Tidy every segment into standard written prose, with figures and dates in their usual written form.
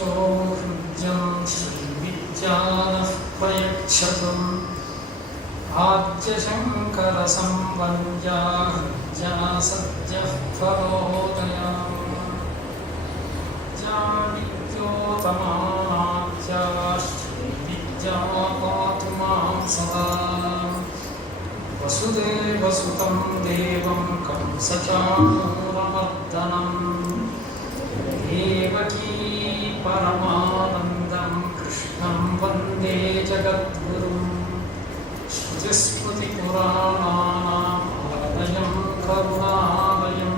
वाचोहृद्यं श्रीविद्यानः प्रयच्छतुम् आद्यशङ्करसंवन्द्या हृद्या सद्यः फलोदया विद्योतमानाद्या श्रीविद्या पातु मां सदा वसुदेवसुतं देवं कंसचाणूरमर्दनम् देवकी परमानन्दं कृष्णं वन्दे जगद्गुरुं श्रुतिस्मृतिपुराणानामालयं करुणालयं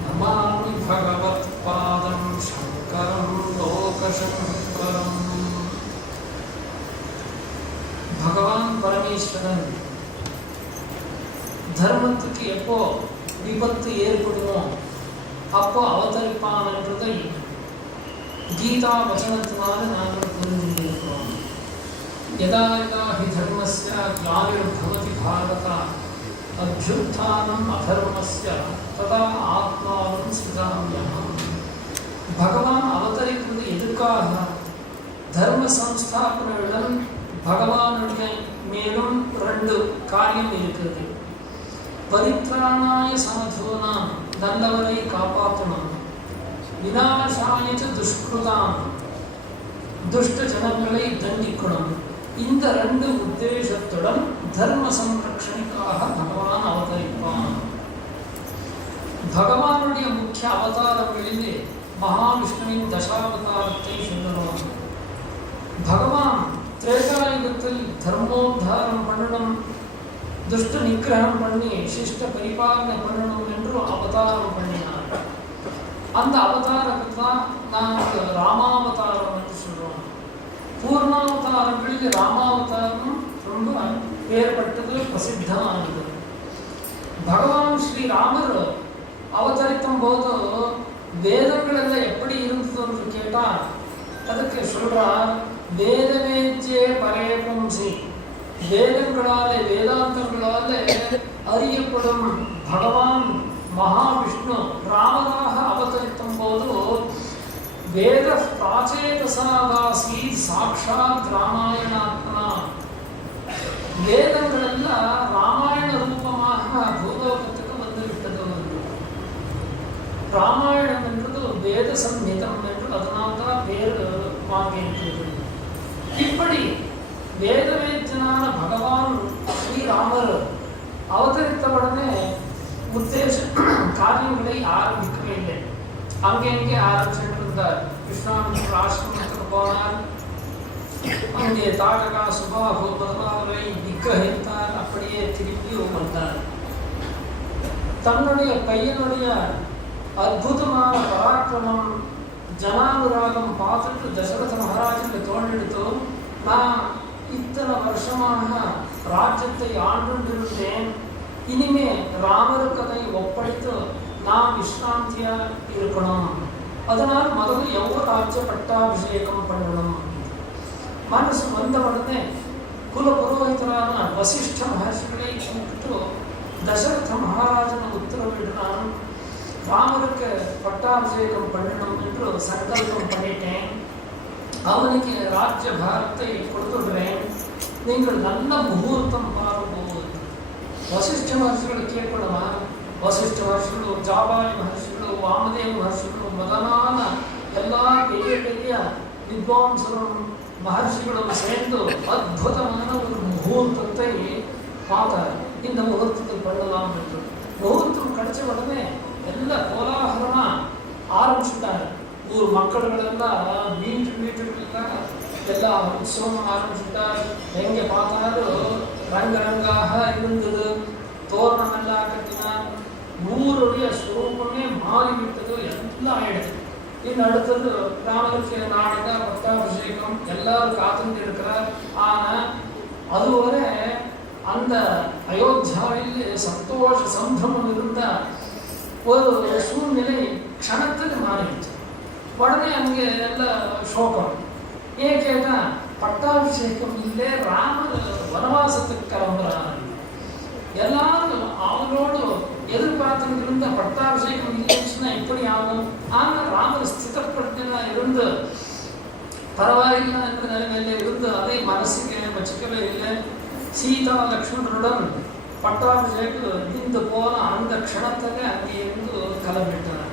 नमामि भगवत्पादं शङ्करं लोकशङ्करम्. பகவான் பரமேஸ்வரன் தர்மத்துக்கு எப்போ விபத்து ஏற்படுமோ அப்போ அவதரிப்பான் என்றதை கீதா வசனத்தினால நாங்கள் புரிஞ்சிருக்கிறோம். யதா யதா ஹி தர்மஸ்ய க்ளானிர்பவதி பாரத அத்யுத்தானம் அதர்மஸ்ய ததா ஆத்மானம் ஸ்மிருதாம்யஹம். பகவான் அவதரிக்கிறது எதுக்காக? தர்ம சம்ஸ்தாபனையுடன் பகவானுடைய மேலும் ரெண்டு காரியம் இருக்கிறது. பரித்ராணாய சாதுனாம், நல்லவரை காப்பாற்றணும். விநாசாய துஷ்கிருதாம், துஷ்ட ஜனங்களை தண்டிக்கணும். இந்த ரெண்டு உத்தேசத்துடன் தர்ம சம்ரட்சணைக்காக பகவான் அவதரிப்பான். பகவானுடைய முக்கிய அவதாரங்களிலே மகாவிஷ்ணுவின் தசாவதாரத்தை சொல்லணும். பகவான் திரேதாயுகத்தில் தர்மோத்தாரம் பண்ணணும், துஷ்ட நிகிரகம் பண்ணி சிஷ்ட பரிபாலனை பண்ணணும் என்று அவதாரம் பண்ணினார். அந்த அவதாரத்தை தான் நாங்கள் ராமாவதாரம் என்று சொல்றோம். பூர்ணாவதாரங்களில் ராமாவதாரம் ரொம்ப ஏற்பட்டது, பிரசித்தமானது. பகவான் ஸ்ரீராமர் அவதரிக்கும் போது வேதங்கள் எல்லாம் எப்படி இருந்தது என்று கேட்டால் அதுக்கு சொல்றார், வேதவேத்யே பரே பும்சி, வேதங்களாலே வேதாந்தங்களாலே அறியப்படும் பகவான் மகாவிஷ்ணு ராமராக அவதரிக்கும் போது வேத பிராச்சேதசாவாசி சாட்சாத் ராமாயணாத்மனா, வேதங்கள் எல்லாம் ராமாயண ரூபமாக பூலோகத்துக்கு வந்துவிட்டது. ராமாயணம் என்றது வேத சம்ஹிதம் என்று அதனால்தான் பேர் வாங்கியிருக்கிறது. இப்படி வேதவேத்தனான பகவான் ஸ்ரீராமர் அவதரித்தவுடனே உத்தேச காரியங்களை ஆரம்பிக்கவே இல்லை. அங்கெங்கே ஆரம்பிச்சுட்டு இருந்தார். விஸ்வாமித்திர ஆசிரமத்துக்கு போனார், அங்கே தாடகா சுபாகு முதலாளரை நிக்கிரகித்தார், அப்படியே திருப்பியும் வந்தார். தன்னுடைய பையனுடைய அற்புதமான பராக்கிரமம் ஜனானுராகம் பார்த்துட்டு தசரத மகாராஜனுக்கு தோன்றெடுத்து, நான் இத்தனை வருஷமாக ராஜ்யத்தை ஆண்டுண்டிருந்தேன், இனிமே ராமருக்கு அதை ஒப்படைத்து நான் விஸ்ராந்தியா இருக்கணும். அதனால் முதல்ல எவ்வளோ ராஜ்ய பட்டாபிஷேகம் பண்ணணும். மனசு வந்த உடனே குல புரோகிதரான வசிஷ்ட மகர்ஷிகளை கூப்பிட்டு தசரத மகாராஜனை உத்தரவிடுறான், ராமருக்கு பட்டாபிஷேகம் பண்ணணும் என்று சங்கல்பம் பண்ணிட்டேன். அவனுக்கு ராஜ்ய பாரத்தை கொடுத்துடுறேன், நீங்கள் நல்ல முகூர்த்தம் பாரும்போது. வசிஷ்ட மகர்ஷிகள் கேட்கணுமா? வசிஷ்ட மகர்ஷிகளும் ஜாபாலி மகர்ஷிகளும் வாமதேவ மகர்ஷிகளும் முதலான எல்லா பெரிய பெரிய வித்வாம்சரும் மகர்ஷிகளும் சேர்ந்து அற்புதமான ஒரு முகூர்த்தத்தை பார்த்தார். இந்த முகூர்த்தத்தில் பண்ணலாம் என்று. முகூர்த்தம் கிடைச்ச உடனே எல்லாம் கோலாகலமா ஆரம்பிச்சுட்டார். ஊர் மக்கள்களெல்லாம் வீட்டுக்கெல்லாம் எல்லா உற்சவம் ஆரம்பிச்சுட்டார். எங்கே பார்த்தாலும் ரங்க ரங்காக இருந்தது. தோரணம் எல்லாம் கட்டினார். ஊருடைய சுரூபமே மாறிவிட்டது, எல்லாம் ஆயிடுது. இன்னும் அடுத்தது ராமருக்கு நாளைக்கு பட்டாபிஷேகம் எல்லாரும் காத்துட்டு இருக்கிறார். ஆனால் அதுவரை அந்த அயோத்தியாவில் சந்தோஷ சம்பிரமம் இருந்த ஒரு சூழ்நிலை க்ஷணத்துக்கு மாறிடுச்சு. உடனே அங்கே எல்லாம் சோகம். ஏன் கேட்டால் பட்டாபிஷேகம் இல்லை, ராமர் வனவாசத்துக்கு கிளம்புறான். எல்லாரும் அவனோடு எதிர்பார்த்துட்டு இருந்த பட்டாபிஷேகம் இல்லைன்னா எப்படி ஆகும்? ஆனால் ராமர் ஸ்திதப்படுத்தினா இருந்து பரவாயில்லை என்ற நிலைமையில இருந்து அதை மனசுக்கு வச்சுக்கவே இல்லை. சீதா லக்ஷ்மணருடன் பட்டாபிஷேகம் இருந்து போன அந்த க்ஷணத்தில் அங்கே இருந்து கிளம்பிட்டார்.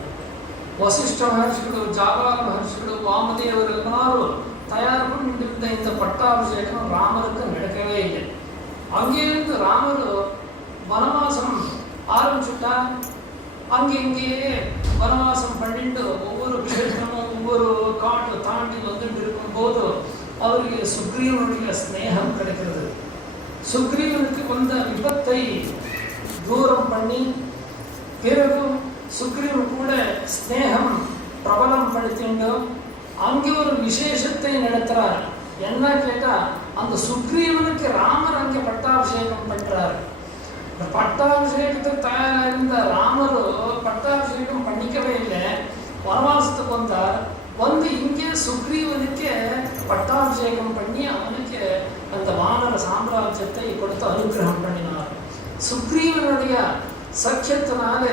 ವಸಿಷ್ಠ ಮಹರ್ಷಿಗಳು, ಜಾಬಾಲ ಮಹರ್ಷಿಗಳು, ವಾಮದೇವರು ಎಲ್ಲರೂ ತಯಾರುಗೊಂಡಿದ್ದ இந்த பட்டாபிஷேகம் ராமருக்கு நடக்கவே இல்லை. அங்கேருந்து ராமர் வனவாசம் ஆரம்பிச்சுட்டார். அங்கேயே வனவாசம் பண்ணிட்டு ஒவ்வொரு க்ஷேத்திரமும் ஒவ்வொரு காட்டு தாண்டி வந்துட்டு இருக்கும்போது அவருக்கு சுக்ரீவனுடைய ஸ்நேகம் கிடைக்கிறது. சுக்ரீவனுக்கு வந்த விபத்தை தூரம் பண்ணி பிறகு சுக்ரீவன் கூட ஸ்நேகம் பிரபலம் படுத்திண்டு அங்கே ஒரு விசேஷத்தை நடத்துறார். என்ன கேட்டா, அந்த சுக்ரீவனுக்கு ராமர் அங்கே பட்டாபிஷேகம் பண்றார். இந்த பட்டாபிஷேகத்துக்கு தயாராக இருந்த ராமர் பட்டாபிஷேகம் பண்ணிக்கவே இல்லை. வனவாசத்துக்கு வந்தார். வந்து இங்கே சுக்ரீவனுக்கு பட்டாபிஷேகம் பண்ணி அவனுக்கு அந்த வானர சாம்ராஜ்யத்தை கொடுத்து அனுகிரகம் பண்ணினார். சுக்ரீவனுடைய சக்கியத்தினால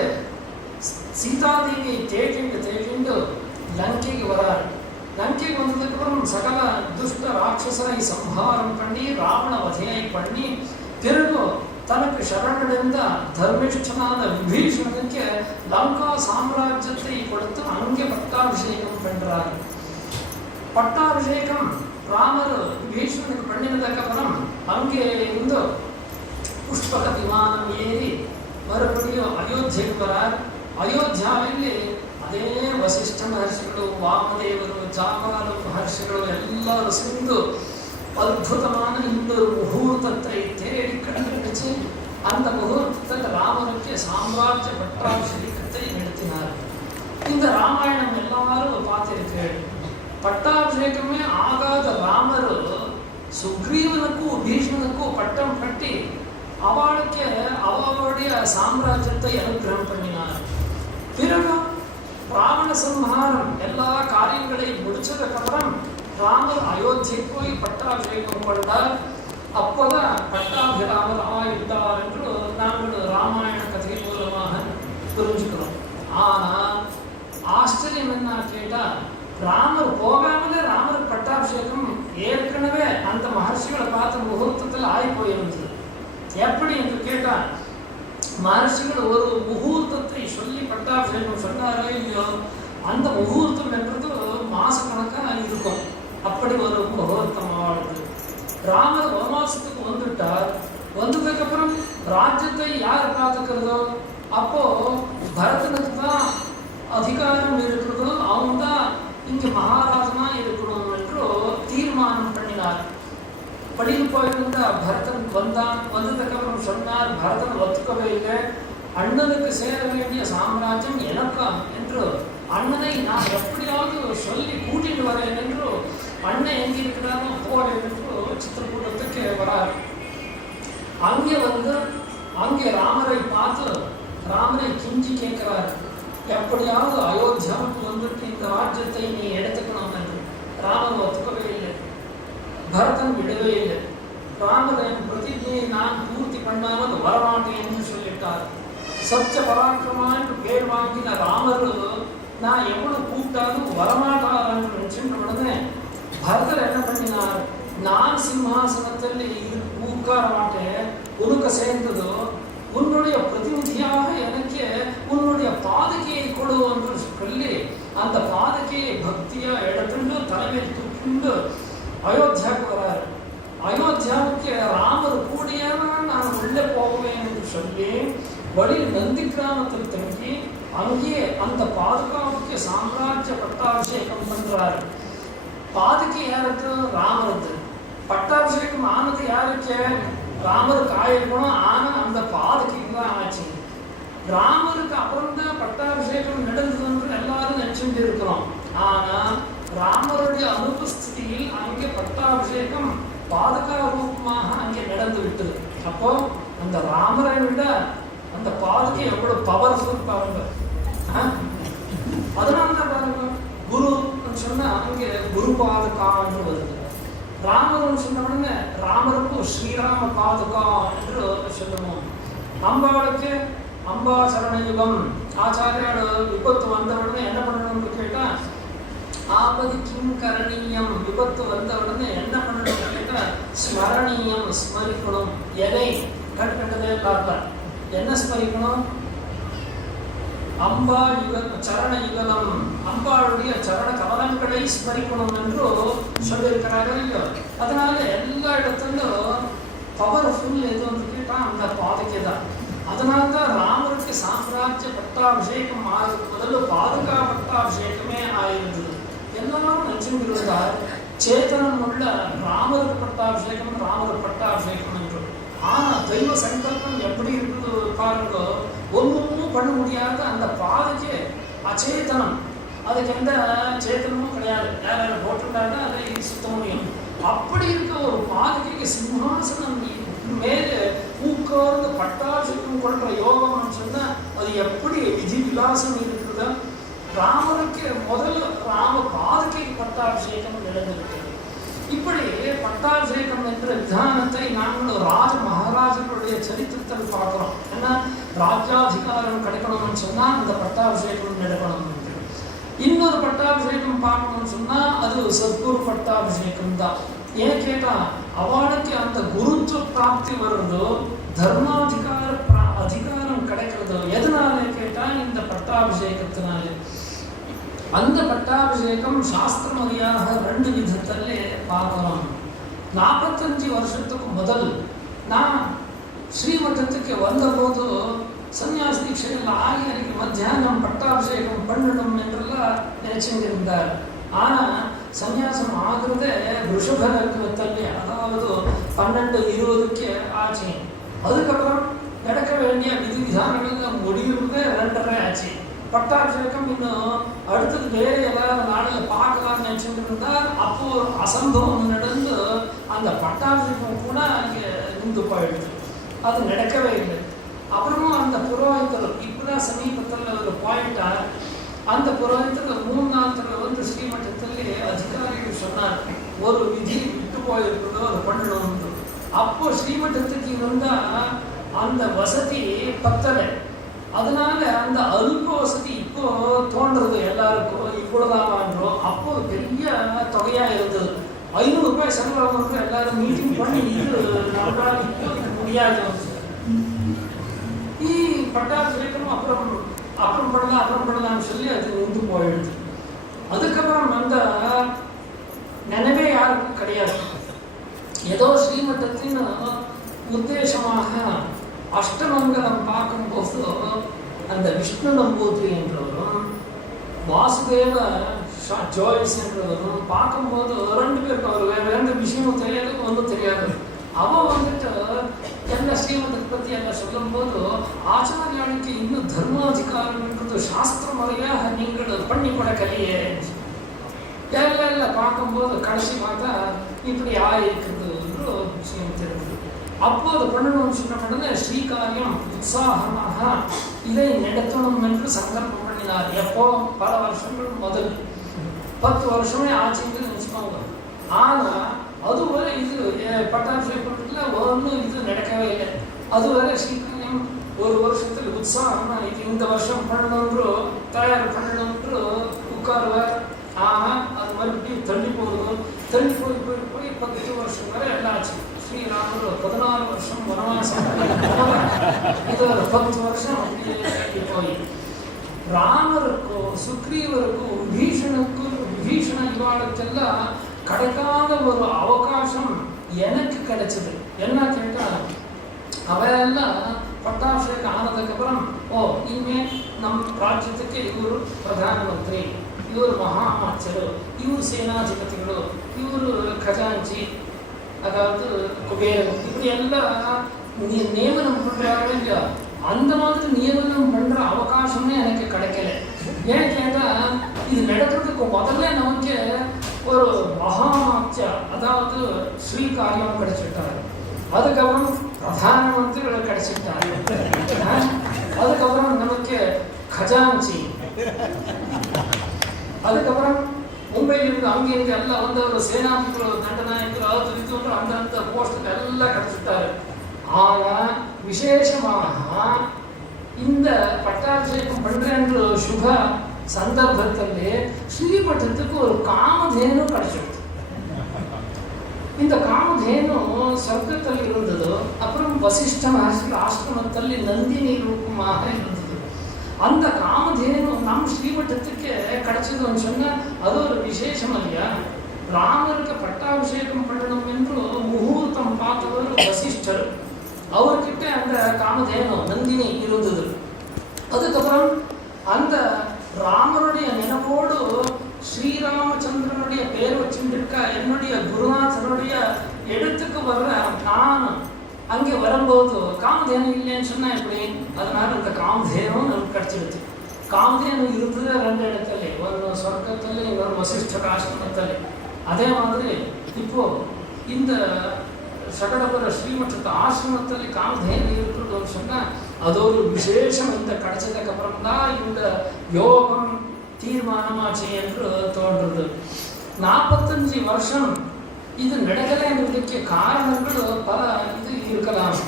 சீதாதேவியை தேடிண்டு லங்கைக்கு வரார். லங்கைக்கு வந்ததுக்கப்புறம் சகல துஷ்ட ராட்சசரை சம்ஹாரம் பண்ணி ராவண வதையை பண்ணி பிறகு தனக்கு சரணடைந்த தர்மிஷ்டனான விபீஷணனுக்கு லங்கா சாம்ராஜ்யத்தை கொடுத்து அங்கே பட்டாபிஷேகம் பண்றார். பட்டாபிஷேகம் ராமர் விபீஷணனுக்கு பண்ணினதுக்கப்புறம் அங்கே இருந்து புஷ்பக விமானம் ஏறி மறுபடியும் அயோத்தியக்கு வரார். ಅಯೋಧ್ಯಾದಲ್ಲಿ ಅದೇ ವಸಿಷ್ಠ ಮಹರ್ಷಿಗಳು, ವಾಮದೇವರು, ಜಾಬಾಲ ಮಹರ್ಷಿಗಳು ಎಲ್ಲರೂ சேர்ந்து அற்புதமான இன்னொரு முகூர்த்தத்தை தேடி கண்டுபிடிச்சு அந்த முகூர்த்தத்தில் ராமனுக்கு சாம்ராஜ்ய பட்டாபிஷேகத்தை நடத்தினார். இந்த ராமாயணம் எல்லாரும் பார்த்திருக்கேன். பட்டாபிஷேகமே ஆகாத ராமர் சுக்ரீவனுக்கும் பீஷ்மனுக்கும் பட்டம் கட்டி அவளுக்கு அவளுடைய சாம்ராஜ்யத்தை அனுகிரகம் பண்ணினார். பிறகு ராவண சம்ஹாரம் எல்லா காரியங்களையும் முடிச்சதுக்கப்புறம் ராமர் அயோத்திக்கு போய் பட்டாபிஷேகம் பண்ணார். அப்போதான் பட்டாபிராமர் ஆயிட்டார் என்று நாங்கள் ராமாயண கதை மூலமாக புரிஞ்சுக்கிறோம். ஆனால் ஆச்சரியம் என்ன கேட்டால், ராமர் போகாமலே ராமர் பட்டாபிஷேகம் ஏற்கனவே அந்த மகர்ஷிகளை பார்த்த முகூர்த்தத்தில் ஆகி போயிருந்தது. எப்படி என்று கேட்டால், மகர்ஷிகள் ஒரு முகூர்த்தத்தை சொல்லி பட்டாபிஷேகம் சொன்னாரோ இல்லையோ, அந்த முகூர்த்தம் என்றது மாசக்கணக்காக இருக்கும். அப்படி ஒரு முகூர்த்தம் ஆளுது. ராமர் வனவாசத்துக்கு வந்துட்டார். வந்ததுக்கப்புறம் ராஜ்யத்தை யார் பார்த்துக்கிறதோ அப்போ பரதனுக்கு தான் அதிகாரம் இருக்கிறதோ, அவன் தான் இங்கே மகாராஜனா இருக்கணும் என்று தீர்மானம் பண்ணினார். படியில் போயிருந்த பரதன் வந்தான். வந்ததுக்கப்புறம் சொன்னார், பரதன் ஒத்துக்கவே இல்லை. அண்ணனுக்கு சேர வேண்டிய சாம்ராஜ்யம் எனக்கா என்று அண்ணனை நான் எப்படியாவது சொல்லி கூட்டிட்டு வரேன் என்று அண்ணன் எங்கே இருக்கிறாரோ போறேன் என்று சித்திரக்கூடத்துக்கு வரார். அங்கே வந்து அங்கே ராமரை பார்த்து ராமரை கிஞ்சி கேட்கிறார், எப்படியாவது அயோத்தியாவுக்கு வந்துட்டு இந்த ராஜ்யத்தை நீ எடுத்துக்கணும் என்று. ராமர் ஒத்துக்கவே இல்லை. பரதன் விடவே இல்லை. ராமர் என் பிரதிஜையை நான் பூர்த்தி பண்ணாமல் வரமாட்டேன் என்று சொல்லிட்டார். சத்திய பராக்கிரமா என்று பேர் வாங்கின ராமர் நான் எவ்வளவு கூப்பிட்டாலும் வரமாட்டார் என்று நினைச்சுட்டு உடனே பரதர் என்ன பண்ணினார், நான் சிம்ஹாசனத்தில் உட்கார மாட்டேன், உனக்கு சேர்ந்ததோ உன்னுடைய பிரதிநிதியாக எனக்கு உன்னுடைய பாதுகையை கொடு என்று சொல்லி அந்த பாதுகையை பக்தியா எடுத்துட்டு தலைமையில் தூக்கிண்டு அயோத்தியாவுக்கு வராரு. அயோத்தியாவுக்கு ராமர் கூடியவன் நான் உள்ளே போவேன் என்று சொல்லி வழியில் நந்தி கிராமத்தில் தங்கி அங்கே அந்த பாதுகாவுக்கு சாம்ராஜ்ய பட்டாபிஷேகம் பண்றாரு. பாதுகை யாருக்கு? ராமருக்கு. பட்டாபிஷேகம் ஆனது யாருக்கு? ராமருக்கு ஆயிருக்கணும். ஆனா அந்த பாதுகைக்கு தான் ஆச்சு. ராமருக்கு அப்புறம் தான் பட்டாபிஷேகம் நடந்தது என்று எல்லாரும் நினைச்சுட்டு இருக்கிறோம். ஆனா ராமருடைய அனுபஸ்திதியில் அங்கே பட்டாபிஷேகம் பாதுகா ரூபமாக அங்கே நடந்து விட்டது. அப்போ அந்த ராமரை விட அந்த பாதுகை எவ்வளவு பவர்ஃபுல் பாருங்க. அதனால்தான் பாருங்க, குரு சொன்னா அங்கே குரு பாதுகா என்று வருது. ராமர் சொன்ன உடனே ராமருக்கும் ஸ்ரீராம பாதுகா என்று சொல்லணும். அம்பாளுக்கு அம்பாசரண யுகம் ஆச்சாரியார் விபத்து வந்த உடனே என்ன பண்ணணும்னு கேட்டா ஆபதி கிம் கரணீயம் விபத்து வந்த உடனே என்ன பண்ணணும்னு கேட்டா ஸ்மரணீயம் ஸ்மரிக்கணும். எதை கண்டதே பார்ப்பார். என்ன ஸ்மரிக்கணும்? அம்பா யுக சரண யுகலம் அம்பாளுடைய சரண கமலங்களை ஸ்மரிக்கணும் என்று சொல்லியிருக்கிறார்கள் இல்லையோ. அதனால எல்லா இடத்துலையும் பவர்ஃபுல் எது வந்து கேட்டா அந்த பாதுகை தான். அதனால்தான் ராமருக்கு சாம்ராஜ்ய பட்டாபிஷேகம் ஆகிறது முதல்ல பாதுகா பட்டாபிஷேகமே ஆயிருந்தது. எல்லாரும் நினைச்சுருந்தார் சேதனம் உள்ள ராமருக்கு பட்டாபிஷேகம் ராமருக்கு பட்டாபிஷேகம் என்று. ஆனா தெய்வ சங்கல்பம் எப்படி இருக்குது பாருங்க. ஒன்றும் பண்ண முடியாத அந்த பாதுகை அச்சேதனம், அதுக்கு எந்த சேத்தனமும் கிடையாது. யாராவது போட்டுட்டாங்க அதை சுத்த முடியும். அப்படி இருக்க ஒரு பாதுகைக்கு சிம்ஹாசனம் மேலே பூக்கார்ந்து பட்டாபிஷேகம் கொள்ற யோகம்னு சொன்னா அது எப்படி விதி விலாசம் இருக்குதா? ராமனுக்கு முதல்ல ராம பாதுகைக்கு பட்டாபிஷேகம் நடந்திருக்கு. இப்படி பட்டாபிஷேகம் என்ற விதானத்தை நாங்கள் ராஜ மகாராஜர்களுடைய சரித்திரத்தில் பார்க்கிறோம். ஏன்னா ராஜ்யாதிகாரம் கிடைக்கணும்னு சொன்னா அந்த பட்டாபிஷேகம் நடக்கணும். இன்னொரு பட்டாபிஷேகம் பார்க்கணும்னு சொன்னா அது சத்குரு பட்டாபிஷேகம் தான். ஏன் கேட்டா அவளுக்கு அந்த குருத்துவ பிராப்தி வருதோ அதிகாரம் கிடைக்கிறதோ எதனால கேட்டா இந்த பட்டாபிஷேகத்தினாலே. அந்த பட்டாபிஷேகம் சாஸ்திரமதியாக 2 விதத்திலே பார்க்கலாம். 45 வருஷத்துக்கு முதல் நான் ஸ்ரீமட்டத்துக்கு வந்தபோது சன்னியாசி தீட்சைகள் ஆகி எனக்கு மத்தியானம் பட்டாபிஷேகம் பண்ணணும் என்றெல்லாம் நினைச்சிருந்தார். ஆனால் சன்னியாசம் ஆகிறதே ரிஷபலக்னத்திலே, அதாவது 12-20க்கு ஆச்சு. அதுக்கப்புறம் நடக்க வேண்டிய விதி விதானங்கள் முடிவுக்கு 2.5 ஆச்சு. பட்டாபிஷேகம் இன்னும் அடுத்தது வேறு ஏதாவது நாளில் பார்க்கலாம்னு நினச்சிட்டு இருந்தால் அப்போ ஒரு அசம்பவம் நடந்து அந்த பட்டாபிஷேகம் கூட அங்கே நின்று போயிடுது. அது நடக்கவே இல்லை. அப்புறமும் அந்த புரோகிதர் இப்போதான் சமீபத்தில் ஒரு பாயிண்டார். அந்த புரோகிதர் 3 நாள் வந்து ஸ்ரீமட்டத்திலே அதிகாரிகள் சொன்னார் ஒரு விதி விட்டு போயிருக்கிறதோ அதை பண்ணணும்னு. அப்போ ஸ்ரீமட்டத்துக்கு இருந்தால் அந்த வசதி பத்தலை. அதனால அந்த அல்ப வசதி இப்போ தோன்றது எல்லாருக்கும் இவ்வளோதான் வாங்குறோம். அப்போ பெரிய தொகையா இருந்தது. 500 ரூபாய் செலவாக எல்லாரும் மீட்டிங் பண்ணி இது நம்மளால் இப்போ முடியாது. பட்டாபிஷேகம் அப்புறம் பண்ணலாம்னு சொல்லி அது வந்து போயிடுது. அதுக்கப்புறம் அந்த நினைவே யாருக்கும் கிடையாது. ஏதோ ஸ்ரீமட்டத்தின் உத்தேசமாக அஷ்டமங்கலம் பார்க்கும்போது அந்த விஷ்ணு நம்பூதிரி என்றவரும் வாசுதேவ ஜோய்ஸ் என்றவரும் பார்க்கும்போது 2 பேருக்கு அவர் வேறு விஷயமும் தெரியாது, ஒன்றும் தெரியாது. அவன் வந்துட்டு ಎಲ್ಲ ஸ்ரீமதத்தை பற்றி எல்லாம் சொல்லும்போது ஆச்சாரியாளுக்கு இன்னும் தர்மாதிகாரம் என்றது சாஸ்திர முறையாக நீங்கள் பண்ணி கொடுக்கலையே எல்லாம் பார்க்கும்போது கடைசி பார்த்தா இப்படி ஆயிருக்குது என்று விஷயம் தெரிஞ்சது. அப்போது பண்ணணும்னு சொன்ன உடனே ஸ்ரீகாரியம் உற்சாகமாக இதை நடத்தணும் என்று சங்கல்பம் பண்ணினார். எப்போ பல வருஷங்கள் முதல் 10 வருஷமே ஆச்சுன்னு நினச்சிக்கோங்க. ஆனால் அதுவரை இது பட்டாபிஷேகத்தில் ஒன்றும் இது நடக்கவே இல்லை. அதுவரை ஸ்ரீகாரியம் ஒரு வருஷத்தில் உற்சாகமாக இது இந்த வருஷம் பண்ணணுன்று தயார் பண்ணணுன்று உட்காருவார். ஆனால் அது மறுபடியும் தள்ளி போய் 10 வருஷம் வரை எல்லாம் ஆச்சு. ஸ்ரீராமர் 14 வருஷம் வனவாசம் இது ஒரு 10 வருஷம் அப்படியே போய் ராமருக்கும் சுக்ரீவருக்கும் விபீஷண இவாளுக்கெல்லாம் கிடைக்காத ஒரு அவகாசம் எனக்கு கிடைச்சது. என்ன கேட்டா அவையெல்லாம் பட்டாபிஷேகம் ஆனதுக்கப்புறம் இனிமே நம் ராஜ்யத்துக்கு இவர் பிரதான மந்திரி, இவர் மகாமாச்சரு, இவர் சேனாதிபதிகளு, இவர் கஜாஞ்சி, அதாவது குபேரன், இப்படி எல்லாம் நியமனம் பண்றாங்க இல்லையா? அந்த மாதிரி நியமனம் பண்ற அவகாசமே எனக்கு கிடைக்கல. ஏன் கேட்டா இது நடக்கிறதுக்கு முதல்ல நமக்கு ஒரு மகாமாச்சா, அதாவது ஸ்ரீகாரியம் கிடைச்சிட்டாரு. அதுக்கப்புறம் பிரதான மந்திரிகள் கிடைச்சிட்டாரு. அதுக்கப்புறம் நமக்கு கஜாஞ்சி, அதுக்கப்புறம் மும்பையில் இருந்து அங்கிருந்து எல்லாம் வந்து ஒரு சேனாதிபதி தண்டநாயக்கர் இது அந்த போஸ்டுக்கு எல்லாம் கிடைச்சிட்டாரு. ஆனா விசேஷமாக இந்த ಪಟ್ಟಾಭಿಷೇಕம் பண்றேன்ற ಶುಭ ಸಂದರ್ಭದಲ್ಲಿ ಶ್ರೀಮಠத்துக்கு ஒரு ಕಾಮಧೇನು கிடைச்சிருக்கு. இந்த ಕಾಮಧೇನು ಸ್ವರ್ಗದಲ್ಲಿ இருந்தது. அப்புறம் வசிஷ்ட மகர்ஷி ஆசிரமத்தில் நந்தினி ரூபமாக இருந்தது. அந்த காமதேனு நம் ஸ்ரீமட்டத்துக்கு கிடைச்சதுன்னு சொன்னா அது ஒரு விசேஷம் இல்லையா? ராமருக்கு பட்டாபிஷேகம் பண்ணணும் என்று முகூர்த்தம் பார்த்தவர் வசிஷ்டர். அவர்கிட்ட அந்த காமதேனு நந்தினி இருந்தது. அதுக்கப்புறம் அந்த ராமருடைய நினைவோடு ஸ்ரீராமச்சந்திரனுடைய பேர் வச்சுருக்க என்னுடைய குருநாதனுடைய இடத்துக்கு வர்ற நான் அங்கே வரும்போது காமதேனு இல்லைன்னு சொன்னா எப்படி? அதனால அந்த காமதேனும் நமக்கு கிடைச்சிடுச்சு. காமதேனு இருந்தது ரெண்டு இடத்துல, ஒரு சொர்க்கத்துல இன்னொரு வசிஷ்டர் ஆசிரமத்தில். அதே மாதிரி இப்போ இந்த சகடபுர ஸ்ரீமಠದ ஆசிரமத்தில் காமதேனு இருக்கிறதுன்னு சொன்னால் அது ஒரு விசேஷம். இந்த கிடைச்சதுக்கு அப்புறம் தான் இந்த யோகம் தீர்மானமாச்சு என்று தோன்றுறது. 45 வருஷம் இது நடக்கலைன்றதுக்கு காரணங்கள் பல இது இருக்கலாம்.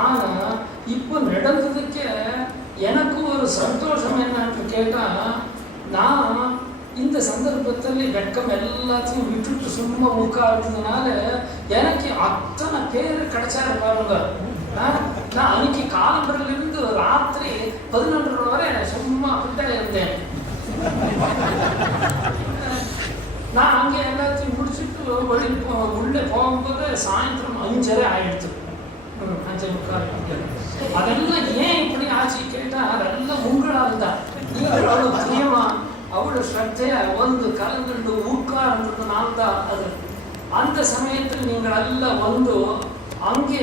ஆனால் இப்போ நடந்ததுக்கு எனக்கு ஒரு சந்தோஷம் என்னன்னு கேட்டால், நான் இந்த சந்தர்ப்பத்தில் வெட்கம் எல்லாத்தையும் விட்டுட்டு சும்மா உட்கார்ந்ததுனால எனக்கு அத்தனை பேர் கிடைச்சாரு பாருங்க. நான் அன்னைக்கு காலம்பரிலிருந்து ராத்திரி 11 வரை சும்மா அப்படித்தான் இருந்தேன். நான் அங்கே எல்லாத்தையும் முடிச்சுட்டு உள்ளே போகும்போது சாயந்தரம் 5:30 ஆயிடுச்சு. 5:45. அதெல்லாம் ஏன் இப்படி ஆச்சு கேட்டால் அதெல்லாம் உங்களால் தான். நீங்கள் அவ்வளோ பிரியமா அவ்வளோ ஸ்ரத்தையா வந்து கலந்துட்டு உட்கார்ந்ததுனால தான் அது. அந்த சமயத்தில் நீங்கள் எல்லாம் வந்து அங்கே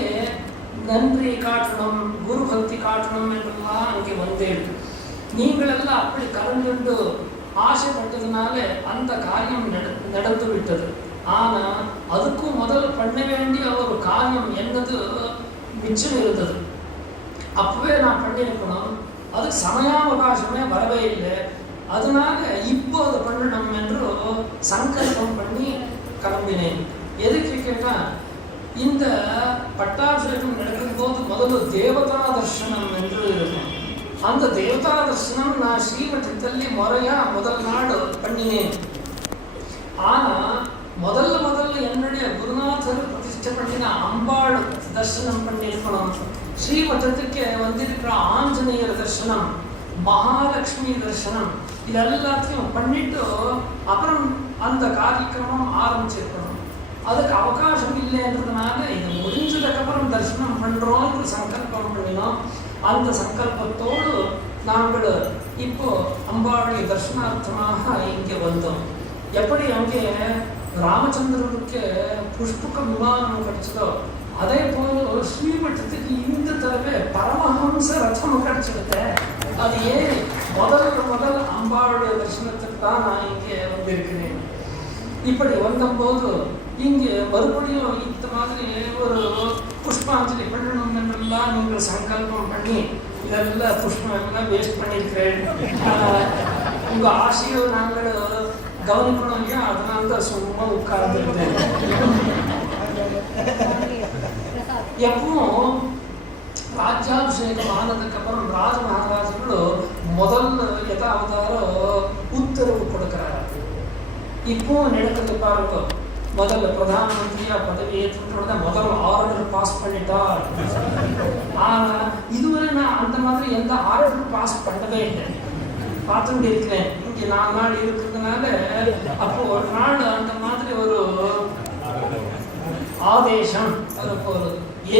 நன்றி காட்டணும், குரு பக்தி காட்டணும் என்றெல்லாம் அங்கே வந்தேன். நீங்களெல்லாம் அப்படி கலந்துட்டு ஆசைப்பட்டதுனால அந்த காரியம் நடந்து விட்டது. ஆனால் அதுக்கும் முதல் பண்ண வேண்டிய ஒரு காரியம் என்னது மிச்சம் இருந்தது. அப்பவே நான் பண்ணியிருக்கணும். அது சமயாவகாசமே வரவே இல்லை. அதனால இப்போ அதை பண்ணணும் என்று சங்கல்பம் பண்ணி கிளம்பினேன். எதுக்கு கேட்டால், இந்த பட்டாபிஷேகம் நடக்கும்போது முதல்ல தேவதா தர்சனம் என்று இருக்கும். அந்த தேவதா தர்சனம் நான் ஸ்ரீமಠದಲ್ಲಿ முறையாக முதல் நாள் பண்ணினேன். ஆனால் முதல்ல என்னுடைய குருநாதர் பிரதிஷ்டை பண்ணின அம்பாள் தர்சனம் பண்ணியிருக்கணும். ஸ்ரீமಠத்துக்கு வந்திருக்கிற ஆஞ்சநேயர் தர்சனம், மகாலட்சுமி தர்சனம், இது எல்லாத்தையும் பண்ணிட்டு அப்புறம் அந்த காரியக்கிரமம் ஆரம்பிச்சிருக்கணும். அதுக்கு அவகாசம் இல்லைன்றதுனால இது முடிஞ்சதுக்கப்புறம் தரிசனம் பண்ணுறோம்னு சங்கல்பம் பண்ணினோம். அந்த சங்கல்பத்தோடு நாங்கள் இப்போ அம்பாளுடைய தர்சனார்த்தமாக இங்கே வந்தோம். எப்படி அங்கே ராமச்சந்திரனுக்கு புஷ்பக விமானம் கிடைச்சதோ அதே போல ஸ்ரீமಠத்துக்கு இந்த தடவை பரமஹம்ச ரத்தம் கிடைச்சிருக்க. அது ஏன் முதல் அம்பாளுடைய தரிசனத்துக்கு தான் நான் இங்கே வந்திருக்கிறேன். இப்படி வந்தபோது இங்கே மறுபடியும் இந்த மாதிரி ஒரு புஷ்பாஞ்சலி பண்ணணும் என்றெல்லாம் நீங்கள் சங்கல்பம் பண்ணி இதெல்லாம் புஷ்பம் எல்லாம் வேஸ்ட் பண்ணியிருக்கிறேன். உங்கள் ஆசையை நாங்கள் கவனிக்கணும் இல்லையா? அதனால தான் சும்மா உட்கார்ந்துருந்தேன். எப்பவும் ராஜ்யாபிஷேகம் ஆனதுக்கப்புறம் ராஜ மகாராஜர்கள் முதல்ல எதாவதாரோ உத்தரவு கொடுக்குறாரு. இப்போ நடக்குது பாருங்க. முதல்ல பிரதான மந்திரியா பதவி ஏற்றுன்றத முதல்ல ஆர்டர் பாஸ் பண்ணிட்டார். ஆனா இதுவரை நான் அந்த மாதிரி எந்த ஆர்டர் பாஸ் பண்ணவே இல்லை. பார்த்துட்டு இருக்கிறேன். இங்கே 4 நாள் இருக்கிறதுனால அப்போ ஒரு நாள் அந்த மாதிரி ஒரு ஆதேசம் வரப்போகுது.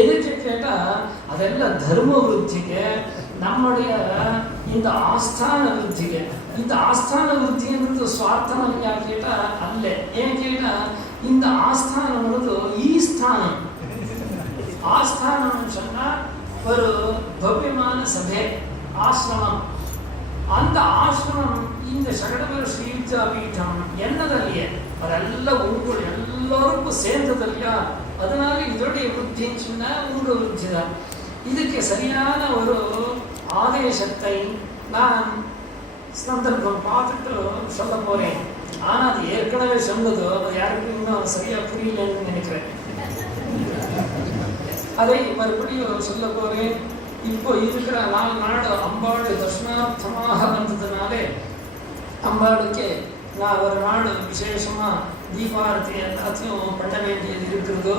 எதுக்கு கேட்டால் அதெல்லாம் தர்ம விருத்திக்கு, நம்முடைய இந்த ஆஸ்தான விருத்திக்கு. இந்த ஆஸ்தான விருத்தின்றது சுவார்த்தம் இல்லையா கேட்டால் அல்ல. ஏன் கேட்டால் இந்த ஆஸ்தானம்ன்றது ஈஸ்தானம். ஆஸ்தானம் சொன்னால் ஒரு பவ்யமான சபை, ஆசிரமம். அந்த ஆசிரமம் இந்த சகடபுர ஸ்ரீவித்யா பீடம் என்னதல்லையே, அதெல்லாம் உங்கள் எல்லோருக்கும் சேர்ந்தது இல்லையா? அதனால இதோடைய விருத்தின்னு சொன்னால் உங்கள் விருத்தி தான். இதுக்கு சரியான ஒரு ஆதேசத்தை நான் சந்தர்ப்பம் பார்த்துட்டு சொல்ல போகிறேன். ஆனால் அது ஏற்கனவே சொன்னதோ அது யாருக்கும் இன்னும் சரியாக புரியலன்னு நினைக்கிறேன். அதை மறுபடியும் சொல்ல போகிறேன். இப்போ இருக்கிற 4 நாள் அம்பா அம்பாளுக்கே நான் ஒரு நாள் விசேஷமாக தீபாரதி எல்லாத்தையும் பண்ண வேண்டியது இருக்கிறதோ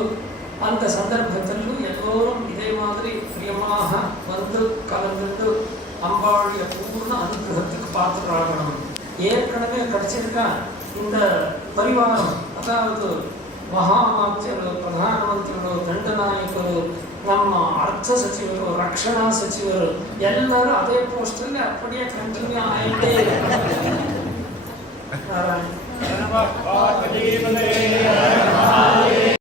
அந்த சந்தர்ப்பத்திலும் எல்லோரும் இதே மாதிரி பிரியமாக வந்து கலந்துட்டு அம்பாளுடைய பூர்ண அனுகிரகத்துக்கு பாத்திராகணும். ஏற்கனவே கிடைச்சிருக்கா இந்த பரிவாரம், அதாவது ಮಹಾಮಾತ್ಯರು, ಪ್ರಧಾನಮಂತ್ರಿಗಳು, ದಂಡನಾಯಕರು, ನಮ್ಮ ಅರ್ಥ ಸಚಿವರು, ರಕ್ಷಣಾ ಸಚಿವರು ಎಲ್ಲರೂ ಅದೇ ಪೋಸ್ಟಲ್ಲಿ ಅಪ್ಪಡಿಯೇ ಕಂಟಿನ್ಯೂ ಆಯಿತೇ ಇದೆ.